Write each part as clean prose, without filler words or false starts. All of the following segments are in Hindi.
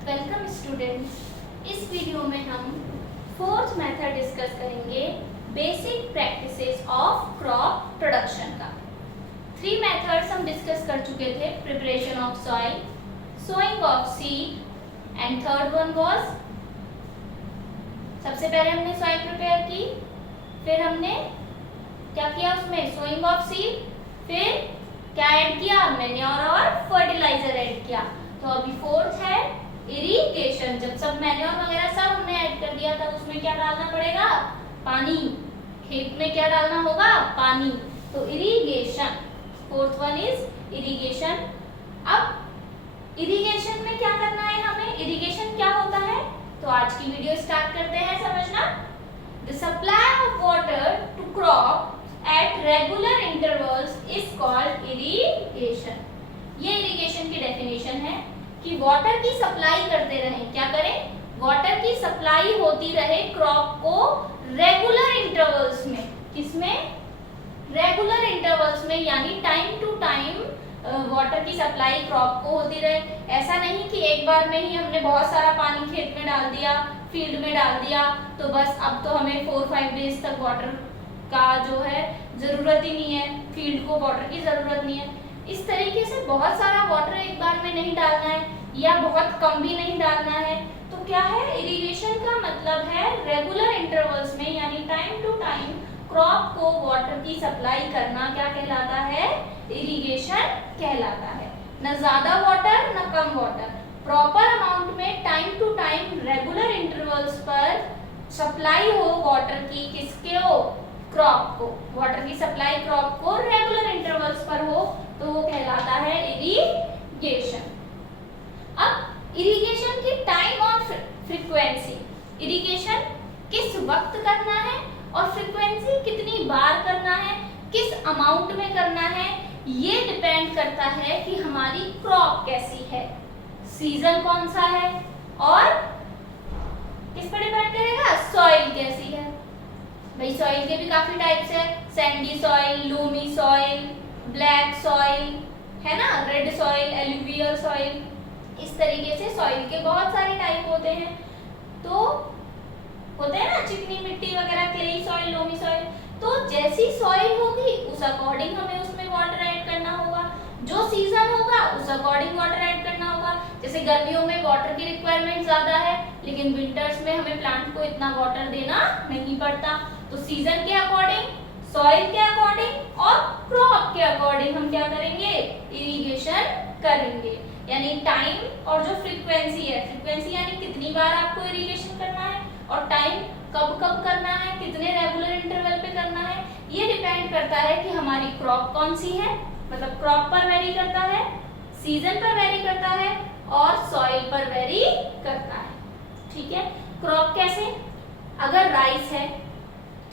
Welcome students. इस वीडियो में हम फोर्थ मेथड डिस्कस करेंगे, basic practices of crop production का। 3 मेथड्स हम डिस्कस कर चुके थे, preparation of soil, sowing of seed and third one was, सबसे पहले हमने सॉइल प्रिपेयर की, फिर हमने क्या किया उसमें सोइंग ऑफ सीड, फिर क्या ऐड किया, मैन्योर और फर्टिलाइजर ऐड किया। तो अभी फोर्थ है इरिगेशन। जब सब मैन्योर वगैरह सब हमने ऐड कर दिया था, उसमें क्या डालना पड़ेगा, पानी। खेत में क्या डालना होगा, पानी। तो irrigation, fourth one is irrigation. अब इरिगेशन में क्या करना है हमें, इरिगेशन क्या होता है, तो आज की वीडियो स्टार्ट करते हैं समझना। The supply of water to crop at regular intervals is called irrigation। ये इरिगेशन की डेफिनेशन है कि वाटर की सप्लाई करते रहें, क्या करें, वाटर की सप्लाई होती रहे क्रॉप को रेगुलर इंटरवल्स में। किसमें, रेगुलर इंटरवल्स में, यानी टाइम टू टाइम वाटर की सप्लाई क्रॉप को होती रहे। ऐसा नहीं कि एक बार में ही हमने बहुत सारा पानी खेत में डाल दिया, फील्ड में डाल दिया, तो बस अब तो हमें 4-5 डेज तक वाटर का जो है जरूरत ही नहीं है, फील्ड को वाटर की जरूरत नहीं है। इस तरीके से बहुत सारा वाटर एक बार में नहीं डालना है, या बहुत कम भी नहीं डालना है। तो क्या है, इरिगेशन का मतलब है रेगुलर इंटरवल्स में, यानी टाइम टू टाइम क्रॉप को वाटर की सप्लाई करना क्या कहलाता है, इरिगेशन कहलाता है। न ज्यादा वाटर न कम वाटर, प्रॉपर अमाउंट में time to time regular intervals पर सप्लाई हो वाटर की, किसके हो, क्रॉप को। वाटर की सप्लाई क्रॉप को रेगुलर इंटरवल्स पर हो तो वो कहलाता है इरिगेशन। अब इरिगेशन की टाइम और फ्रीक्वेंसी, इरिगेशन किस वक्त करना है और फ्रीक्वेंसी कितनी बार करना है, किस अमाउंट में करना है, ये डिपेंड करता है कि हमारी क्रॉप कैसी है, सीजन कौन सा है, और किस पर डिपेंड करेगा, सॉइल कैसी है। भाई सॉइल के भी काफी टाइप्स है, Sandy soil, Lumi soil, black soil, है ना, रेड सॉइल, एलुवियल सॉइल। इस तरीके से सॉइल के बहुत सारे टाइप होते हैं। तो होते हैं ना चिकनी मिट्टी वगैरह, क्लेई सॉइल, लोमी सॉइल। तो जैसी सॉइल होगी उस अकॉर्डिंग हमें उसमें वाटर ऐड करना होगा, जो सीजन होगा उस अकॉर्डिंग वाटर ऐड करना होगा। जैसे गर्मियों में वाटर की रिक्वायरमेंट ज्यादा है, लेकिन विंटर्स में हमें प्लांट को इतना वाटर देना नहीं पड़ता। तो सीजन के अकॉर्डिंग, सॉइल के अकॉर्डिंग और क्रॉप के अकॉर्डिंग हम क्या करेंगे, इरिगेशन करेंगे। यानी टाइम और जो फ्रीक्वेंसी है, फ्रीक्वेंसी यानी कितनी बार आपको इरिगेशन करना है, और टाइम कब कब करना है, कितने रेगुलर इंटरवल पे करना है, ये डिपेंड करता है कि हमारी क्रॉप कौन सी है, मतलब क्रॉप पर वेरी करता है, सीजन पर वेरी करता है और सॉइल पर वेरी करता है। ठीक है, क्रॉप कैसे, अगर राइस है,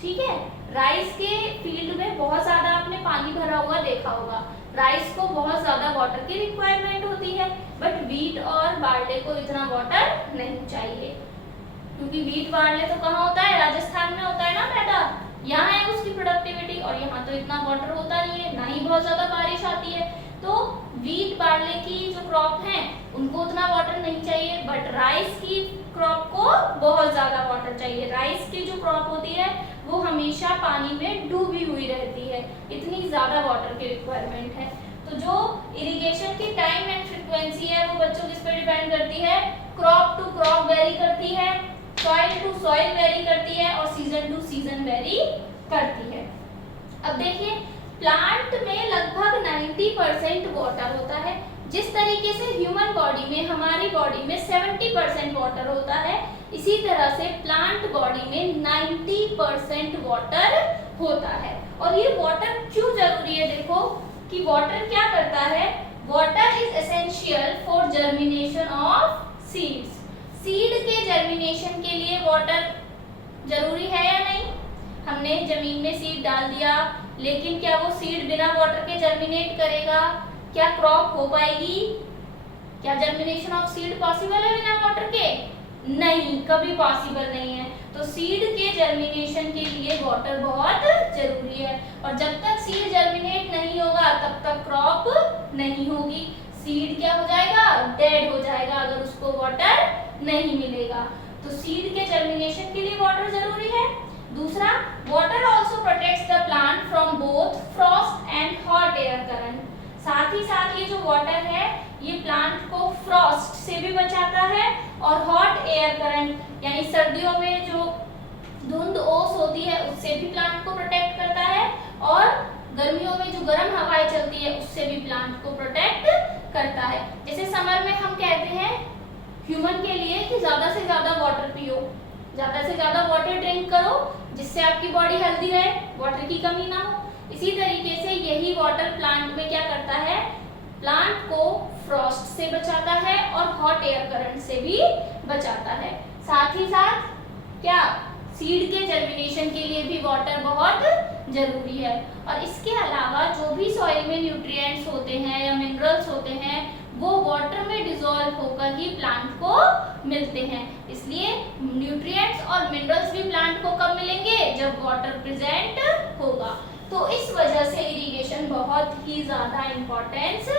ठीक है, राइस के फील्ड में बहुत ज्यादा आपने पानी भरा हुआ देखा होगा, राइस को बहुत ज्यादा वाटर की रिक्वायरमेंट होती है, बट वीट और बार्ले को इतना वाटर नहीं चाहिए, क्योंकि वीट बार्ले तो कहाँ होता है, राजस्थान में होता है ना पैदा, यहाँ है उसकी प्रोडक्टिविटी, और यहाँ तो इतना वाटर होता नहीं है, ना ही बहुत ज्यादा बारिश आती है। तो वीट बार्ले की जो क्रॉप है उनको उतना वाटर नहीं चाहिए, बट राइस की क्रॉप को बहुत ज्यादा वाटर चाहिए। राइस की जो क्रॉप होती है वो हमेशा पानी में डूबी हुई रहती है, इतनी ज्यादा वाटर की रिक्वायरमेंट है। तो जो इरिगेशन की टाइम एंड फ्रीक्वेंसी है वो बच्चों किस पे डिपेंड करती है, क्रॉप टू क्रॉप वेरी करती है, सॉइल टू सॉइल वेरी करती है, और सीजन टू सीजन वेरी करती है। अब देखिए, प्लांट में लगभग 90% वाटर होता है। जिस तरीके से ह्यूमन बॉडी में, हमारी बॉडी में 70% वाटर होता है, इसी तरह से प्लांट बॉडी में 90% वाटर होता है। और ये वाटर क्यों जरूरी है, देखो कि वाटर क्या करता है, water is essential for germination of seeds. Seed के जर्मिनेशन के लिए वाटर जरूरी है या नहीं, हमने जमीन में सीड डाल दिया, लेकिन क्या वो सीड बिना वाटर के जर्मिनेट करेगा, क्या क्रॉप हो पाएगी, क्या जर्मिनेशन ऑफ सीड पॉसिबल है बिना वाटर के, नहीं, कभी पॉसिबल नहीं है। तो सीड के जर्मिनेशन के लिए वाटर बहुत जरूरी है, और जब तक सीड जर्मिनेट नहीं होगा तब तक क्रॉप नहीं होगी। सीड क्या हो जाएगा, डेड हो जाएगा अगर उसको वाटर नहीं मिलेगा। तो सीड के जर्मिनेशन के लिए वाटर जरूरी है। दूसरा, water also protects the plant from both Frost and hot air current. साथ ही साथ ये जो वाटर है ये प्लांट को फ्रॉस्ट से भी बचाता है और हॉट एयर करंट यानी सर्दियों में जो धुंध ओस होती है उससे भी प्लांट को प्रोटेक्ट करता है, और गर्मियों में जो गर्म हवाएं चलती है उससे भी प्लांट को प्रोटेक्ट करता है। जैसे समर में हम कहते हैं ह्यूमन के लिए कि ज्यादा से ज्यादा वाटर पियो, ज्यादा से ज्यादा वाटर ड्रिंक करो जिससे आपकी बॉडी हेल्दी रहे, वाटर की कमी ना हो। इसी तरीके से यही वाटर प्लांट में क्या करता है, प्लांट को फ्रॉस्ट से बचाता है और हॉट एयर करंट से भी बचाता है। साथ ही साथ क्या, सीड के जर्मिनेशन के लिए भी वाटर बहुत जरूरी है। और इसके अलावा जो भी सॉइल में न्यूट्रिएंट्स होते हैं या मिनरल्स होते हैं वो वाटर में डिसॉल्व होकर ही प्लांट को मिलते हैं। इसलिए न्यूट्रिएंट्स और मिनरल्स भी प्लांट को कब मिलेंगे, जब वाटर प्रेजेंट होगा। तो इस वजह से इरिगेशन बहुत ही ज्यादा इंपॉर्टेंस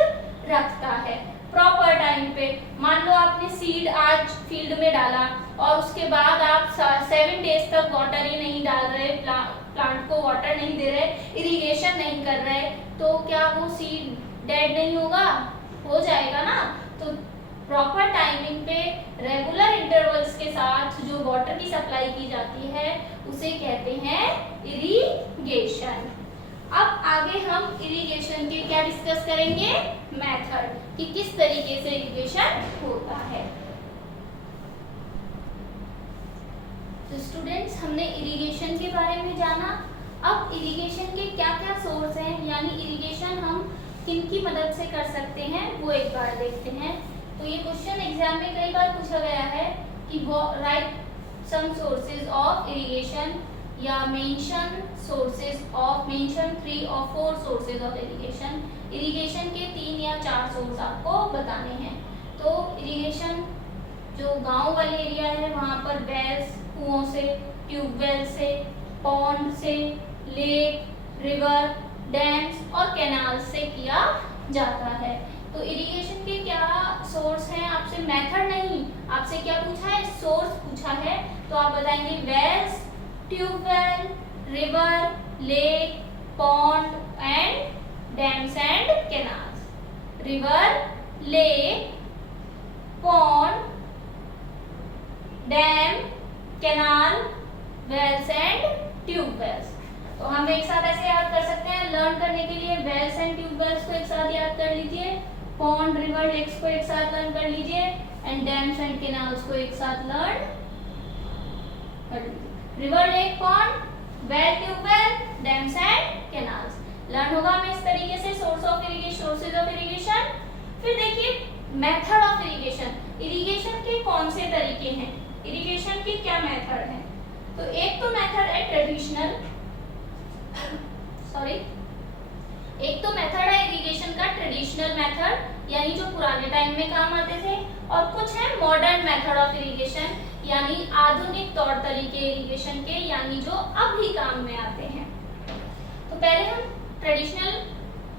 रखता है। प्रॉपर टाइम पे, मान लो आपने सीड आज फील्ड में डाला और उसके बाद आप 7 डेज तक वाटर ही नहीं डाल रहे, प्लांट को वाटर नहीं दे रहे, इरिगेशन नहीं कर रहे, तो क्या वो सीड डेड नहीं होगा? हो जाएगा ना। तो प्रॉपर टाइमिंग पे रेगुलर इंटरवल्स के साथ जो वाटर की सप्लाई की जाती है उसे कहते हैं इरिगेशन। अब आगे हम इरिगेशन के क्या डिस्कस करेंगे, मेथड, कि किस तरीके से इरिगेशन होता है। तो स्टूडेंट्स, हमने इरिगेशन के बारे में जाना। अब इरिगेशन के क्या क्या सोर्स हैं, यानी इरिगेशन हम किन की मदद से कर सकते हैं वो एक बार देखते हैं। तो ये क्वेश्चन एग्जाम में कई बार पूछा गया है कि write some sources of irrigation या मेंशन 3 और 4 सोर्सेज ऑफ इरिगेशन। इरिगेशन के 3 या 4 सोर्स आपको बताने हैं। तो इरिगेशन जो गांव वाले एरिया है वहां पर वेल्स, कुओं से, ट्यूबवेल से, पॉन्ड से, लेक, रिवर, डैम्स और कैनाल से किया जाता है। तो इरिगेशन के क्या सोर्स हैं, आपसे मेथड नहीं, आपसे क्या पूछा है, सोर्स पूछा है। तो आप बताएंगे wells, tubewell, river, lake, pond and dams and canals. River, lake, pond, dam, canal, wells and tubewells. तो हम एक साथ ऐसे याद कर सकते हैं, लर्न करने के लिए वेल्स एंड ट्यूबवेल्स को एक साथ याद कर लीजिए, पॉन्ड, रिवर, लेक्स को एक साथ लर्न कर लीजिए एंड डैम्स एंड कैनाल्स को एक साथ लर्न कर लीजिए। River, lake, pond, well, tubewell, dams and canals learn होगा हमें इस तरीके से, source of irrigation, sources of irrigation. फिर देखिए मेथड ऑफ इरिगेशन। इरिगेशन के कौन से तरीके हैं, इरिगेशन के क्या मेथड हैं। तो एक तो मेथड है ट्रेडिशनल, एक तो मेथड है इरिगेशन का ट्रेडिशनल मेथड यानी जो पुराने टाइम में काम आते थे, और कुछ है मॉडर्न मेथड ऑफ इरिगेशन यानी आधुनिक तौर तरीके इरिगेशन के, यानी जो अब भी काम में आते हैं। तो पहले हम ट्रेडिशनल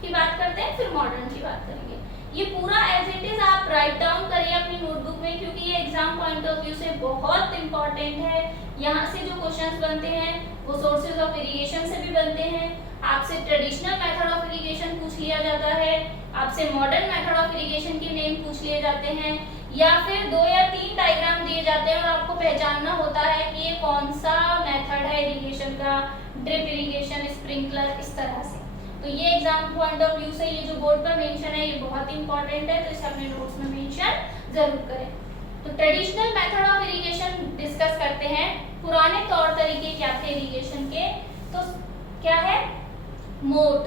की बात करते हैं, फिर मॉडर्न की बात करेंगे। ये पूरा एज इट इज आप राइट डाउन करिए अपनी नोटबुक में, क्योंकि ये एग्जाम पॉइंट ऑफ व्यू से बहुत इंपॉर्टेंट है। यहाँ से जो क्वेश्चंस बनते हैं वो सोर्सेज ऑफ इरिगेशन से भी बनते हैं। आपसे ट्रेडिशनल मेथड ऑफ इरिगेशन पूछ लिया जाता है, आपसे मॉडर्न मेथड ऑफ इरिगेशन के नेम पूछ लिए जाते हैं, या फिर 2 या 3 डायग्राम दिए जाते हैं और आपको पहचानना होता है कि ये कौन सा मेथड है इरिगेशन का, ड्रिप इरिगेशन, स्प्रिंकलर, इस तरह से। तो ये एग्जाम पॉइंट ऑफ व्यू से ये जो बोर्ड पर मेंशन है ये बहुत इंपॉर्टेंट है, तो इसे अपने नोट्स में मेंशन जरूर करें। तो traditional method of irrigation discuss करते हैं। पुराने तौर तरीके क्या थे इरिगेशन के, तो क्या है, मोट।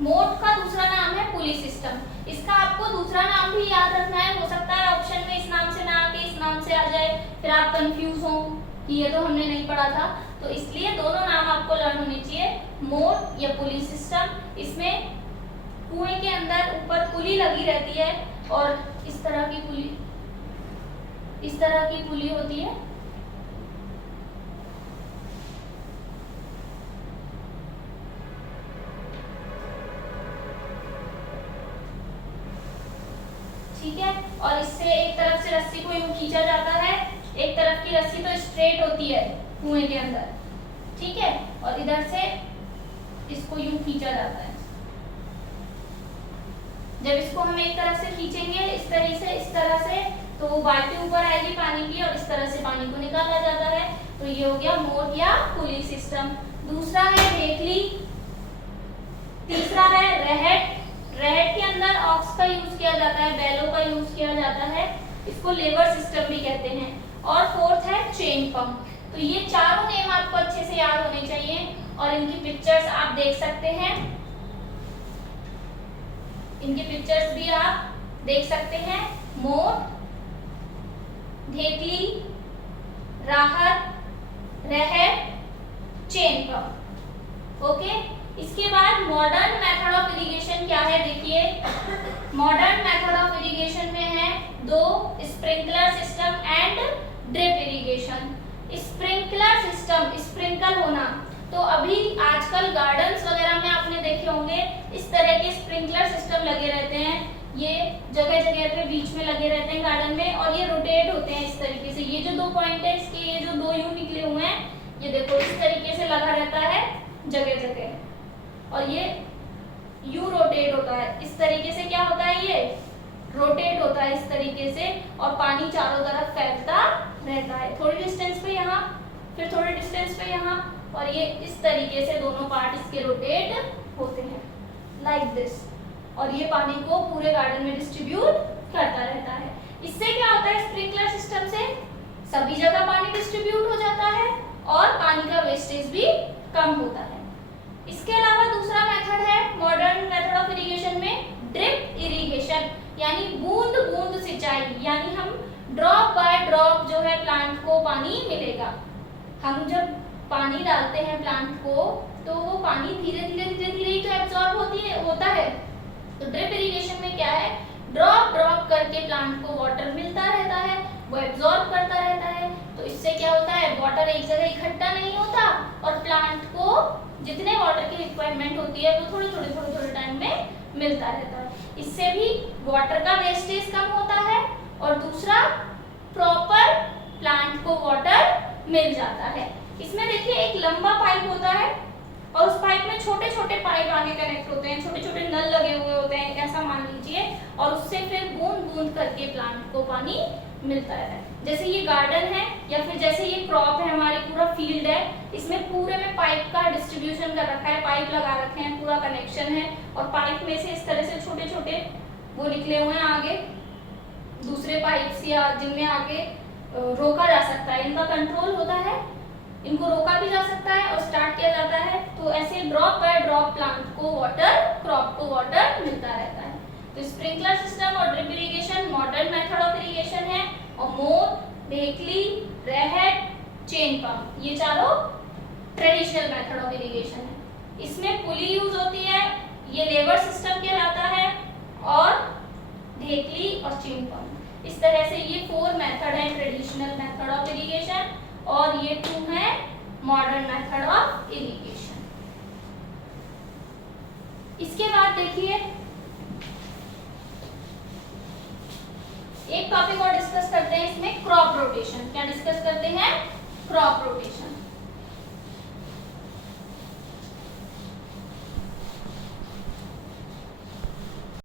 मोट का दूसरा नाम है पुली सिस्टम। इसका आपको दूसरा नाम भी याद रखना है, हो सकता है ऑप्शन में इस नाम से ना आके इस नाम से आ जाए, फिर आप कंफ्यूज हो कि ये तो हमने नहीं पढ़ा था। तो इसलिए दोनों नाम आपको लर्न होने चाहिए, मोट या पुली सिस्टम। इसमें कुएं के अंदर ऊपर पुली लगी रहती है और इस तरह की पुली होती है। ठीक है, और इससे से एक तरफ से रस्सी को यूं खींचा जाता है, एक तरफ की रस्सी तो स्ट्रेट होती है कुएं के अंदर, ठीक है, और इधर से इसको यूं खींचा जाता है। जब इसको हम एक तरफ से खींचेंगे इस तरह से तो वो बाल्टी ऊपर आएगी पानी की और इस तरह से पानी को निकाला जाता है। तो ये हो गया मोट या पुली सिस्टम। दूसरा है ढेकली, तीसरा है रहट। रहट के अंदर ऑक्स का यूज किया जाता है, बैलों का यूज किया जाता है, इसको लेवर सिस्टम भी कहते हैं। और फोर्थ है चेन पंप। तो ये चारों नेम आपको अच्छे से याद होने चाहिए और इनकी पिक्चर्स आप देख सकते हैं, इनके पिक्चर्स भी आप देख सकते हैं। मोट, ढेकली, राहत, रहट, चेन पंप। ओके, इसके बाद मॉडर्न मेथड ऑफ इरिगेशन क्या है, देखिए मॉडर्न मेथड ऑफ इरिगेशन में है 2 sprinkler system and drip irrigation. Sprinkler system, sprinkle होना, तो अभी आजकल गार्डन्स वगैरह में आपने देखे होंगे इस तरह के स्प्रिंकलर सिस्टम लगे रहते हैं, ये जगह जगह पे बीच में लगे रहते हैं गार्डन में और ये रोटेट होते हैं इस तरीके से। ये जो 2 पॉइंट है इसके, ये जो 2 यू निकले हुए हैं, ये देखो इस तरीके से लगा रहता है जगह जगह और ये यू रोटेट होता है इस तरीके से। क्या होता है, ये रोटेट होता है इस तरीके से और पानी चारों तरफ फैलता रहता है, थोड़ी डिस्टेंस पे यहाँ, फिर थोड़ी डिस्टेंस पे यहाँ, और ये इस तरीके से दोनों पार्ट इसके रोटेट होते हैं लाइक दिस, और ये पानी को पूरे गार्डन में डिस्ट्रीब्यूट करता रहता है। इससे क्या होता है, स्प्रिंकलर सिस्टम से सभी जगह पानी डिस्ट्रीब्यूट हो जाता है और पानी का वेस्टेज भी कम होता है। इसके अलावा दूसरा मेथड है मॉडर्न मेथड ऑफ इरिगेशन में ड्रिप इरिगेशन, यानी बूंद बूंद सिंचाई, यानी हम ड्रॉप बाय ड्रॉप जो है प्लांट को पानी मिलेगा। हम जब पानी डालते हैं प्लांट को तो वो पानी धीरे धीरे ही तो एब्जॉर्ब होता है। तो ड्रिप इरिगेशन में क्या है, ड्रॉप ड्रॉप करके प्लांट को वाटर मिलता रहता है, वो एब्जॉर्ब करता रहता है। तो इससे क्या होता है, वाटर एक जगह इकट्ठा नहीं होता और प्लांट को जितने वाटर की रिक्वायरमेंट होती है वो थोड़े टाइम में मिलता रहता है। इससे भी वाटर का वेस्टेज कम होता है और दूसरा प्रॉपर प्लांट को वाटर मिल जाता है। इसमें देखिए एक लंबा पाइप होता है और उस पाइप में छोटे छोटे पाइप आगे कनेक्ट होते हैं, छोटे छोटे नल लगे हुए होते हैं, ऐसा मान लीजिए, और उससे फिर बूंद बूंद करके प्लांट को पानी मिलता है। जैसे ये गार्डन है या फिर जैसे ये क्रॉप है, हमारी पूरा फील्ड है, इसमें पूरे में पाइप का डिस्ट्रीब्यूशन कर रखा है, पाइप लगा रखे हैं, पूरा कनेक्शन है और पाइप में से इस तरह से छोटे छोटे वो निकले हुए हैं आगे दूसरे पाइप्स या जिनमें आगे रोका जा सकता है, इनका कंट्रोल होता है, इनको रोका भी जा सकता है और स्टार्ट किया जाता है। तो ऐसे ड्रॉप बाय ड्रॉप प्लांट को वाटर, क्रॉप को वाटर मिलता रहता है। तो स्प्रिंकलर सिस्टम और drip irrigation modern method of irrigation है और मोट, ढेकली, रहट, चेन पंप ये चारों ट्रेडिशनल मेथड ऑफ इरिगेशन है। इसमें पुली यूज होती है, ये लेवर सिस्टम कहलाता है, और ढेकली और चेन पंप। इस तरह से ये 4 मेथड है ट्रेडिशनल मेथड ऑफ इरिगेशन और ये 2 है मॉडर्न मेथड ऑफ इरिगेशन। इसके बाद देखिए एक टॉपिक और डिस्कस करते हैं, इसमें क्रॉप रोटेशन। क्या डिस्कस करते हैं, क्रॉप रोटेशन।